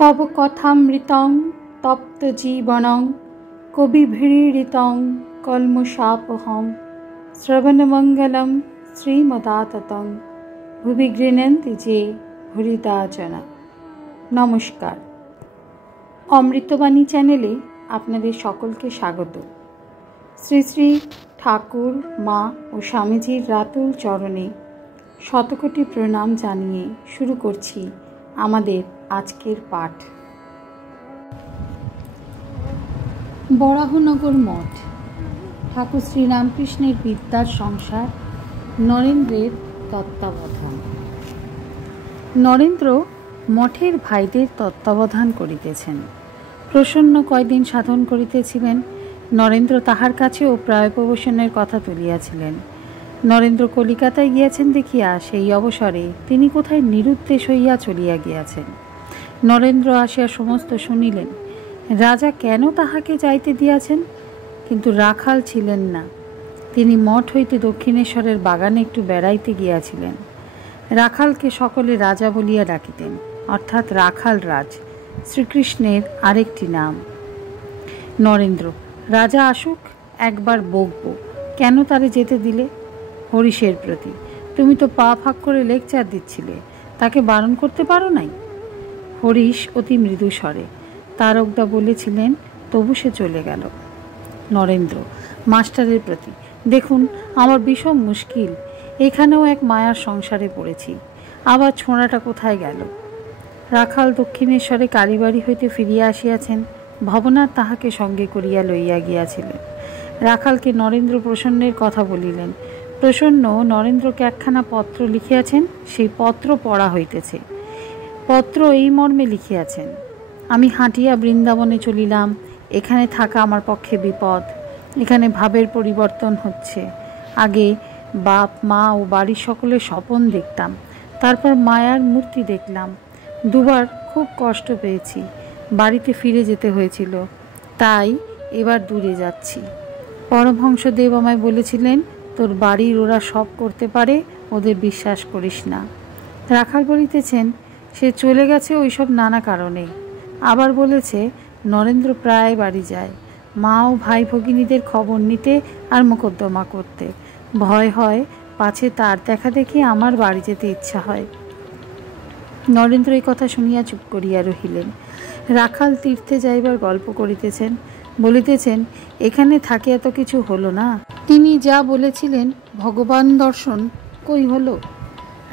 तव कथामृतं तप्तजीवनं कविभिरीडितं कल्मषापहं श्रवणमङ्गलं श्रीमदाततं भुवि गृह्णन्ति जे भूरिदा जना। नमस्कार, अमृतबाणी चैनेले आपनादेर सकलके स्वागत। श्री श्री ठाकुर मा और स्वामीजीर रातुल चरणे शतकोटी प्रणाम जानिए शुरू करछि आमादेर आजकेर पाठ। बराहनगर मठ, ठाकुर श्री रामकृष्णेर विद्यार संसार, नरेंद्रेर तत्त्वावधान। नरेंद्र मठेर भाईदेर तत्त्वावधान करितेछेन। प्रसन्न कयदिन साधन करितेछिलेन। नरेंद्र ताहार काछेओ प्राय प्रवचनेर कथा तुलियाछिलेन। नरेंद्र कलिकाताय गियाछेन देखिया सेई अवसरे तिनि कोथाय निरुद्देश हइया चलिया गियाछेन। नरेंद्र आसिया समस्त शुनिलेन। राजा केन ताहाके जाइते दियाछेन, किन्तु राखाल छिलेन ना। तिनि मठ हইতে दक्षिणेश्वरेर बागाने एकटु बेড়াইতে गियाछिलेन। राखालके सकले राजा बलिया डाकितेन, अर्थात राखाल राज श्रीकृष्णेर आरेकटी नाम। नरेंद्र राजा आसुक एकबार बकबो, केन तारे जेते दिले? हरिशेर प्रति। तुमि तो पा फाঁক करे लेकचार दिच्छिले, ताके बारण करते पारो नाई? हरीश अति मृदु स्वरे। तारकदा बोलेছিলেন, तबु से चले गेल। नरेंद्र मास्टारेर प्रति। देखुन आमार भीषण मुश्किल, एखानेও एक मायार संसारे पड़ेছি, आबार ছোঁড়াটা কোথায় গেল? রাখাল দক্ষিণেশ্বরে কালীবাড়ি হইতে ফিরিয়া আসিয়াছেন। ভবনাথ তাহাকে সঙ্গে করিয়া লইয়া গিয়াছিলেন। রাখালকে নরেন্দ্র প্রসন্নের কথা বলিলেন। প্রসন্ন নরেন্দ্রকে একখানা পত্র লিখিয়াছেন, সেই পত্র পড়া হইতেছে। পত্র এই মর্মে লিখিয়াছেন, আমি হাঁটিয়া বৃন্দাবনে চলিলাম। এখানে থাকা আমার পক্ষে বিপদ। এখানে ভাবের পরিবর্তন হচ্ছে। আগে বাপ মা ও বাড়ির সকলের স্বপন দেখতাম, তারপর মায়ার মূর্তি দেখলাম। দুবার খুব কষ্ট পেয়েছি, বাড়িতে ফিরে যেতে হয়েছিল, তাই এবার দূরে যাচ্ছি। পরমহংসদেব আমায় বলেছিলেন, তোর বাড়ির ওরা সব করতে পারে, ওদের বিশ্বাস করিস না। রাখাল বলিতেছেন, সে চলে গেছে ওইসব নানা কারণে। আবার বলেছে নরেন্দ্র প্রায় বাড়ি যায়, মা ও ভাই ভগিনীদের খবর নিতে আর মোকদ্দমা করতে। ভয় হয় পাছে তার দেখা দেখি আমার বাড়ি যেতে ইচ্ছা হয়। নরেন্দ্র এই কথা শুনিয়া চুপ করিয়া রহিলেন। রাখাল তীর্থে যাইবার গল্প করিতেছেন, বলিতেছেন, এখানে থাকে এত কিছু হলো না। তিনি যা বলেছিলেন ভগবান দর্শন কই হলো?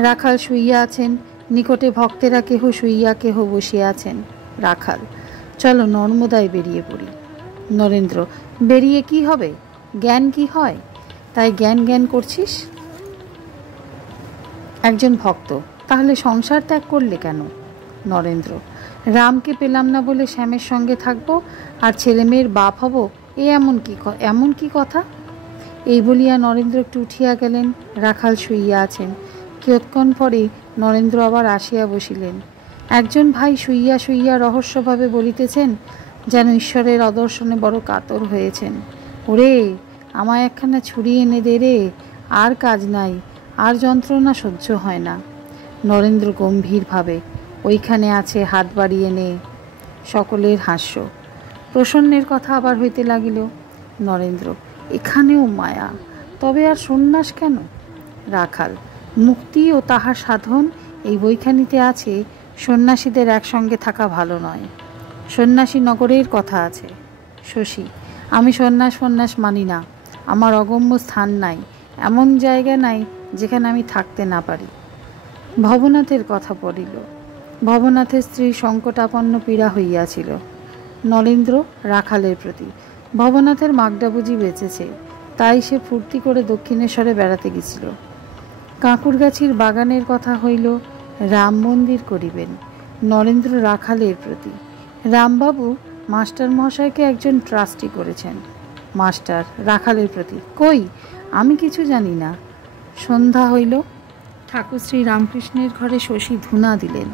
রাখাল শুইয়া আছেন, নিকটে ভক্তেরা কেহ শুইয়া কেহ বসিয়া আছেন। রাখাল, চলো নর্মদায় বেরিয়ে পড়ি। নরেন্দ্র, বেরিয়ে কি হবে? জ্ঞান কি হয়? তাই জ্ঞান জ্ঞান করছিস? একজন ভক্ত, তাহলে সংসার ত্যাগ করলে কেন? নরেন্দ্র, রামকে পেলাম না বলে শ্যামের সঙ্গে থাকবো আর ছেলে মেয়ের বাপ হব, এমন কি কথা? এই বলিয়া নরেন্দ্র একটু উঠিয়া গেলেন। রাখাল শুইয়া আছেন। কিয়ৎক্ষণ পরে নরেন্দ্র আবার আসিয়া বসিলেন। একজন ভাই শুইয়া শুইয়া রহস্যভাবে বলিতেছেন, যেন ঈশ্বরের অদর্শনে বড় কাতর হয়েছেন। ওরে, আমায় একখানা ছুরি এনে দে রে, আর কাজ নাই, আর যন্ত্রণা সহ্য হয় না। নরেন্দ্র গম্ভীরভাবে, ওইখানে আছে, হাত বাড়িয়ে নে। সকলের হাস্য। প্রসন্নের কথা আবার হইতে লাগিল। নরেন্দ্র, এখানেও মায়া, তবে আর সন্ন্যাস কেন? রাখাল, মুক্তি ও তাহার সাধন এই বইখানিতে আছে। সন্ন্যাসীদের একসঙ্গে থাকা ভালো নয়। সন্ন্যাসী নগরের কথা আছে। শশী, আমি সন্ন্যাস মানি না। আমার অগম্য স্থান নাই, এমন জায়গা নাই যেখানে আমি থাকতে না পারি। ভবনাথের কথা পড়িল। ভবনাথের স্ত্রী সংকটাপন্ন পীড়া হইয়াছিল। নরেন্দ্র রাখালের প্রতি। ভবনাথের মাগডা বুঝি বেঁচেছে, তাই সে ফুর্তি করে দক্ষিণেশ্বরে বেড়াতে গেছিল। কাঁকুরগাছির বাগানের কথা হইল, রাম মন্দির করিবেন। নরেন্দ্র রাখালের প্রতি। রামবাবু মাস্টার মহাশয়কে একজন ট্রাস্টি করেছেন। মাস্টার রাখালের প্রতি, কই, আমি কিছু জানি না। সন্ধ্যা হইল। ঠাকুর শ্রী রামকৃষ্ণের ঘরে শশী ধূনা দিলেন।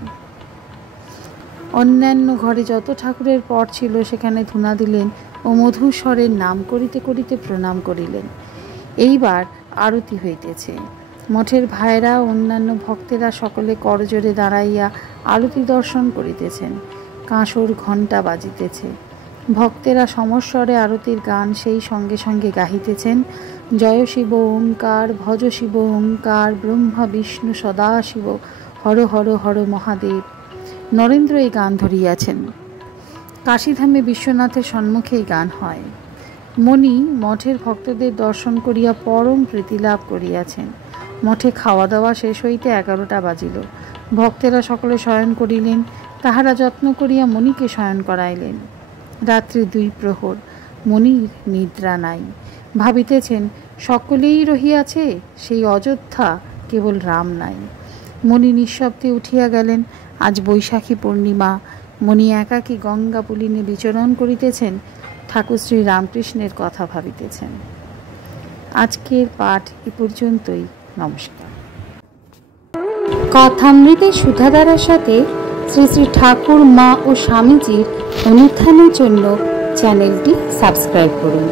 অন্যান্য ঘরে যত ঠাকুরের পট ছিল সেখানে ধূনা দিলেন ও মধুস্বরের নাম করিতে করিতে প্রণাম করিলেন। এইবার আরতি হইতেছে। মঠের ভাইরা অন্যান্য ভক্তেরা সকলে করজোড়ে দাঁড়াইয়া আরতি দর্শন করিতেছেন। কাঁসর ঘণ্টা বাজিতেছে। ভক্তেরা সমস্বরে আরতির গান সেই সঙ্গে সঙ্গে গাহিতেছেন। জয় শিব ওঙ্কার, ভজ শিব ওঙ্কার, ব্রহ্মা বিষ্ণু সদাশিব, হর হর হর মহাদেব। নরেন্দ্র এই গান ধরিয়াছেন। কাশীধামে বিশ্বনাথের সম্মুখে এই গান হয়। মণি মঠের ভক্তদের দর্শন করিয়া পরম প্রীতি লাভ করিয়াছেন। মঠে খাওয়া দাওয়া শেষ হইতে 11টা বাজিল। ভক্তেরা সকলে শয়ন করিলেন। তাহারা যত্ন করিয়া মণিকে শয়ন করাইলেন। রাত্রি 2 প্রহর। মণির নিদ্রা নাই। ভাবিতেছেন সকলেই রহিয়াছে, সেই অযোধ্যা, কেবল রাম নাই। মণি নিঃশব্দে উঠিয়া গেলেন। আজ বৈশাখী পূর্ণিমা। মণি একাকী গঙ্গা পুলিনে বিচরণ করিতেছেন, ঠাকুর শ্রী রামকৃষ্ণের কথা ভাবিতেছেন। আজকের পাঠ এ পর্যন্তই। নমস্কার। কথামৃতের সুধাধারার সাথে শ্রী শ্রী ঠাকুর, মা ও স্বামীজির অনুত্থানের জন্য চ্যানেলটি সাবস্ক্রাইব করুন।